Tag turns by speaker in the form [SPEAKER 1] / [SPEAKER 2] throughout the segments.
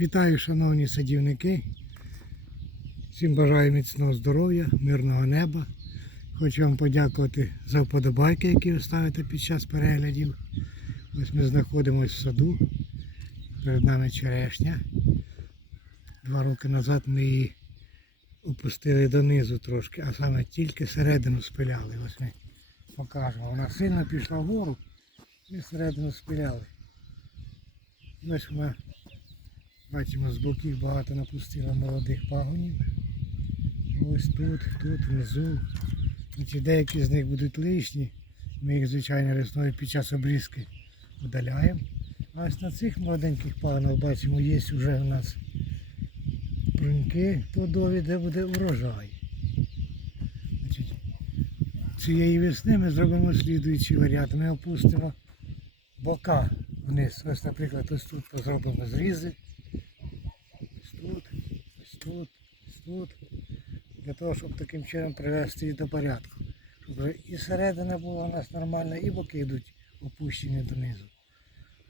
[SPEAKER 1] Вітаю, шановні садівники. Всім бажаю міцного здоров'я, мирного неба. Хочу вам подякувати за вподобайки, які ви ставите під час переглядів. Ось ми знаходимося в саду. Перед нами черешня. Два роки назад ми її опустили донизу трошки, а саме тільки середину спиляли. Ось ми покажемо. Вона сильно пішла вгору, ми середину спиляли. Ось вона Бачимо, з боків багато напустила молодих пагонів. Ось тут, тут, внизу. Значить, деякі з них будуть лишні. Ми їх, звичайно, весною під час обрізки удаляємо. А ось на цих молоденьких пагонах бачимо, є вже у нас бруньки плодові, де буде урожай. Значить, цієї весни ми зробимо слідуючий варіант. Ми опустимо бока вниз. Ось, наприклад, ось тут зробимо зрізи ось тут, ось тут, ось тут. Для того, щоб таким чином привести її до порядку. Щоб і середина була у нас нормальна, і боки йдуть опущені донизу.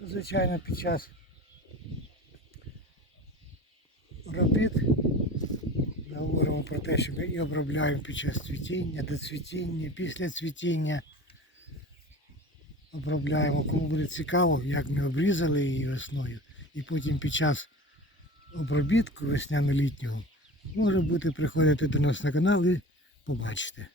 [SPEAKER 1] Ну, Звичайно, під час робіт говоримо про те, що ми і обробляємо під час цвітіння, до цвітіння, після цвітіння. Обробляємо, кому буде цікаво, як ми обрізали її весною. І потім під час обробітку весняно-літнього може бути приходити до нас на канал і побачите.